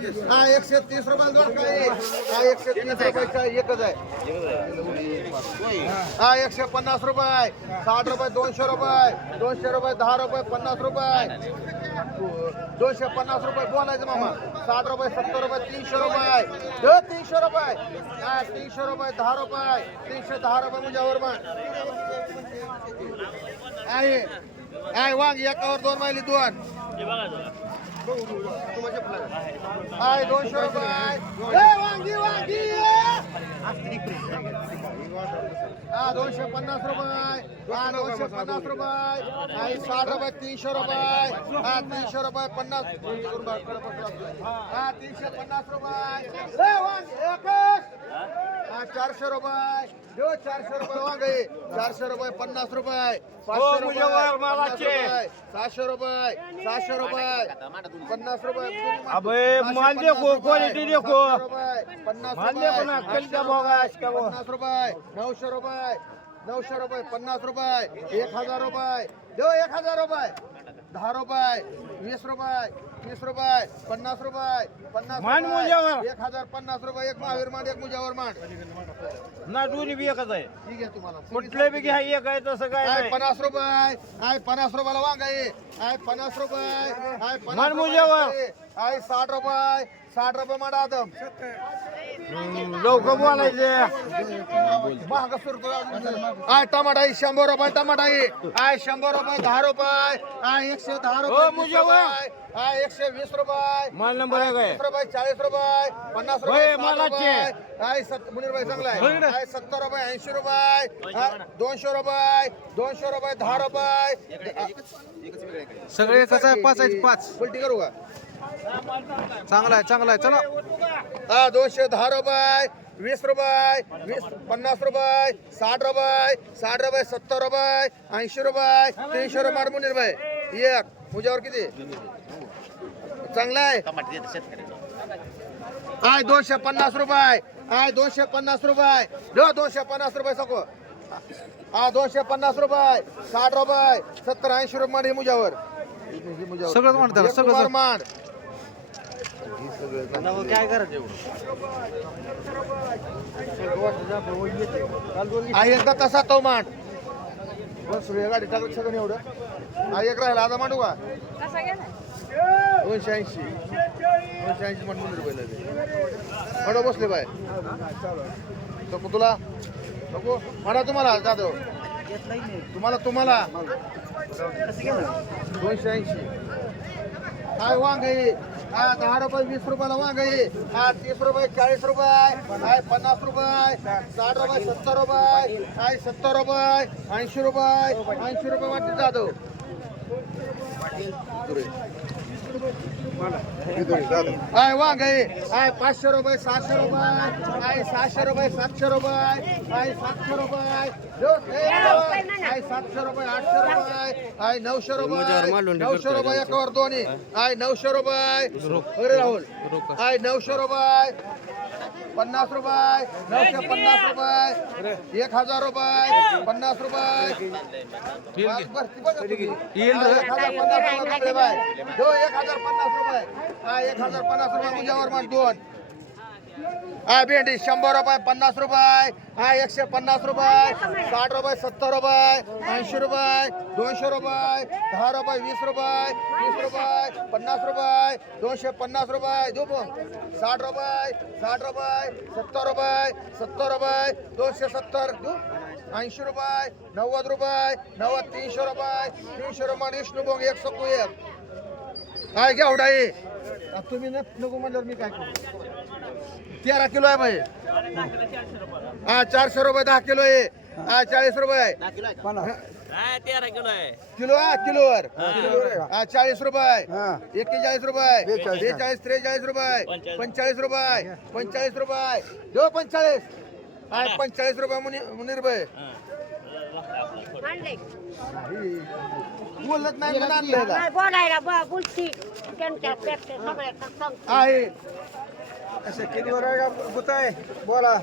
हा एकशे तीस रुपये दोन काय? हा एकशे तीस रुपयाचा एकच आहे. हा एकशे पन्नास रुपये. साठ रुपये दोनशे रुपये. दोनशे रुपये दहा रुपये पन्नास रुपये. दोनशे पन्नास रुपये बोलायचं मामा. साठ रुपये सत्तर रुपये तीनशे रुपये. दे तीनशे रुपये. हा तीनशे रुपये दहा रुपये. तीनशे दहा रुपये म्हणजे मग आहे वाघ एकावर दोन माहिली दोन. आहे दोनशे रुपये ए, वांगी वांगी! हा दोनशे पन्नास रुपये हा दोनशे पन्नास रुपये हा साठ रुपये तीनशे रुपये हा तीनशे रुपये पन्नास. हा तीनशे पन्नास रुपये हा चारशे रुपये देऊ चारशे रुपये वांगे. चारशे रुपये पन्नास रुपये पाचशे रुपये पन्नास रुपये सहाशे रुपये. पन्नास रुपये. अबे, माल देखो, quality देखो. पन्नास माल रुपये. देखो ना, कल क्या होगा इसका वो? पन्नास रुपये. नऊशे रुपये. नऊशे रुपये. पन्नास रुपये. एक हजार रुपये. देऊ एक हजार रुपये. दहा रुपये वीस रुपये तीस रुपये पन्नास रुपये पन्नास मान रुपये, मुजावर. एक हजार पन्नास रुपये एक महावीर मांड एक मुजावर मांड ना दोन्ही बी एकच आहे. ठीक आहे तुम्हाला. कुठले बी घ्या एक आहे तसं काय नाही. पन्नास रुपये आहे पन्नास रुपयाला वांग आहे. आहे पन्नास रुपये आहे पन्नास मान मुजावर. आहे साठ रुपये साठ रुपये मांडा आदम. हम्म, लवकर बोलायचे. महाग सुरतो आहे टमाटा आहे शंभर रुपये टमाटा आहे आहे शंभर रुपये दहा रुपये. आहे एकशे दहा रुपये आहे एकशे वीस रुपये. माल नंबर आहे काय? रुपये चाळीस रुपये. पन्नास रुपये मालाचे. आहे सत मुनीर भाई चांगला आहे. सत्तर रुपये ऐंशी रुपये. दोनशे रुपये दोनशे रुपये दहा रुपये. सगळे आहे? पाच पाच. उलटी करू का? चांगला आहे चांगला आहे. चला. हा दोनशे दहा रुपये वीस रुपये वीस पन्नास रुपये साठ रुपये साठ रुपये सत्तर रुपये ऐंशी रुपये तीनशे रुपये मुनीर भाई एक मुझ्यावर किती? चांगला आहे. आय दोनशे पन्नास रुपये आय दोनशे पन्नास रुपये. दोनशे पन्नास रुपये सको हा दोनशे पन्नास रुपये साठ रुपये सत्तर ऐंशी रुपये मान हे मुझ्यावर सगळंच मान त्याला, एक सगळंच. कुमार मान काय करायचं हा एकदा तसा तो मांड. बस रे गाडी टाकत सगळं एवढं. हा एक राहिला आता मांडू का? कसा दोनशे ऐंशी. दोनशे ऐंशी म्हणून रुपये लागले म्हणू बसले बाय नको तुला. नको. म्हणा तुम्हाला जाधव तुम्हाला तुम्हाला. दोनशे ऐंशी. काय वांग हा दहा रुपये वीस रुपयाला वांग आहे. हा तीस रुपये चाळीस रुपये काय पन्नास रुपये साठ रुपये सत्तर रुपये काय सत्तर रुपये ऐंशी रुपये ऐंशी रुपये वाटते जाधव काय वांग आहे. काय पाचशे रुपये सहाशे रुपये. काय सहाशे रुपये सातशे रुपये. काय सातशे रुपये. काय सातशे रुपये आठशे रुपये. काय नऊशे रुपये. नऊशे रुपये एकावर दोन्ही. काय नऊशे रुपये. अरे राहुल. काय नऊशे रुपये. पन्नास रुपये. नऊशे पन्नास रुपये. एक हजार रुपये. पन्नास रुपये. बस, बस, ती बघा तुम्ही. हा, एक हजार पन्नास रुपये बाय. दो एक हजार पन्नास रुपये. हा एक हजार पन्नास रुपये मुजावर मान दोन. हा भेंडी शंभर रुपये पन्नास रुपये. हा एकशे पन्नास रुपये. साठ रुपये सत्तर रुपये. ऐंशी रुपये दोनशे रुपये. दहा रुपये वीस रुपये. वीस रुपये पन्नास रुपये. दोनशे पन्नास रुपये. देऊ साठ रुपये साठ रुपये सत्तर रुपये सत्तर रुपये. दोनशे सत्तर. ऐंशी रुपये नव्वद रुपये नव्वद तीनशे रुपये. तीनशे रुपये विष्णू बोंग एक सकू एक. काय घ्या उडाई तुम्ही न नको म्हणल्यावर मी काय करू? तेरा किलो आहे भाई. हा चारशे रुपये दहा किलो आहे. हा चाळीस रुपये. तेरा किलो आहे. किलो हा किलोवर. हा चाळीस रुपये. एक्केचाळीस रुपये. बेचाळीस त्रेचाळीस रुपये. पंचेचाळीस. रुपये. पंचेचाळीस रुपये. देऊ पंचेचाळीस. हा पंचेचाळीस रुपये मुनी मुनीर भाई. बोलत नाही म्हणून आणलं ह्याला. काय बोलायला बा बोलती त्यांच्या पेक्षा सगळ्या सांगतो आहे किती वर आहे का? आहे बोला